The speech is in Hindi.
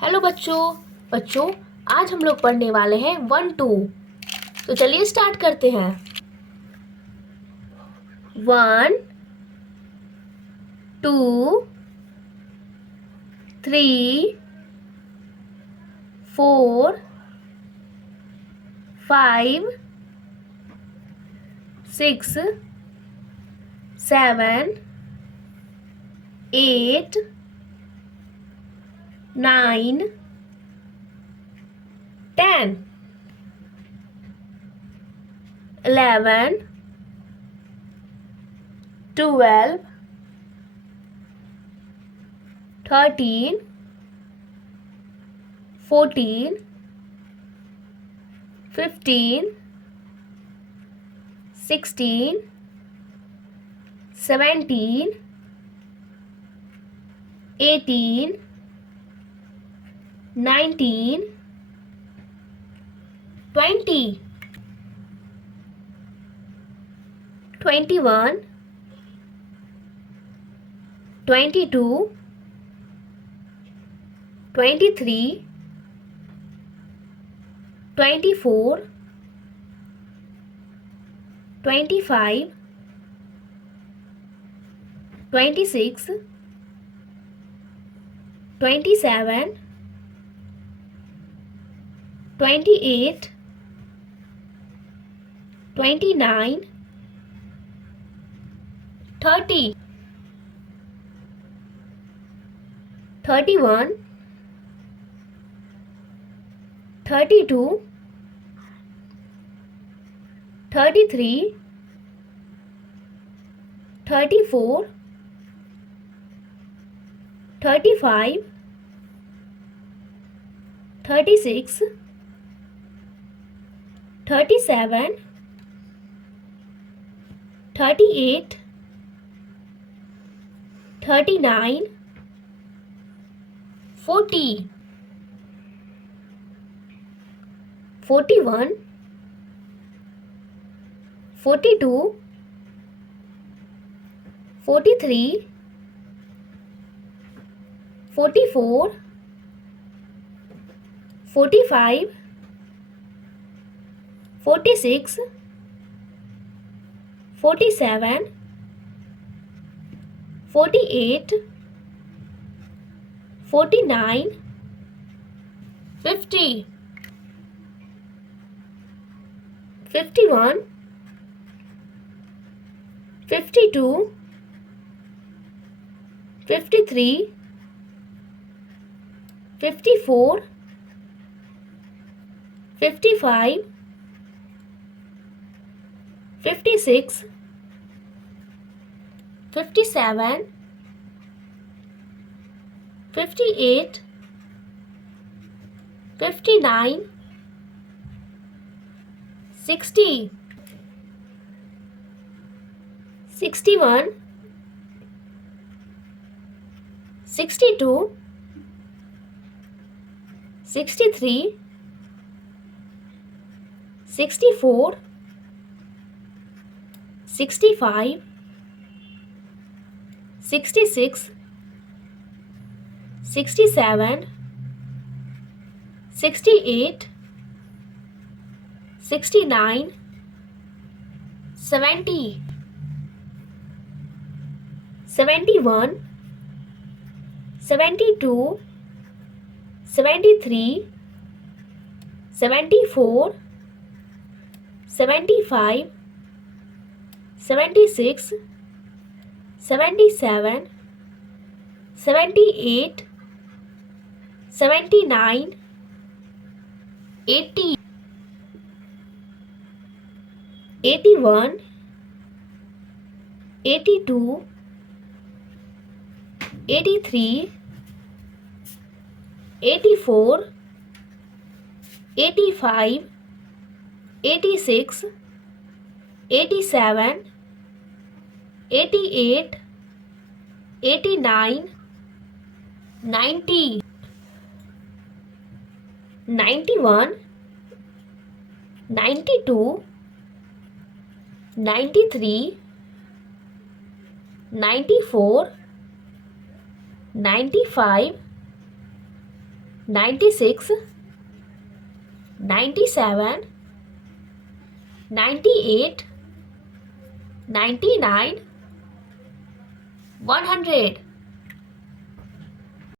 हेलो बच्चों। बच्चों, आज हम लोग पढ़ने वाले हैं 1 2। तो चलिए स्टार्ट करते हैं। 1 2 3 4 5 6 7 8 9 10 11 12 13 14 15 16 17 18 19 20 21 22 23 24 25 26 27 28 29 30 31 32 33 34 35 36 37 38 39 40 41 42 43 44 45 46 47 48 49 50 51 52 53 54 55 56 57 58 59 60 61 62 63 64 65 66 67 68 69 70 71 72 73 74 75 76 77 78 79 80 81 82 83 84 85 86 87 88 89 90 91 92 93 94 95 96, 97, 98, 99, 100.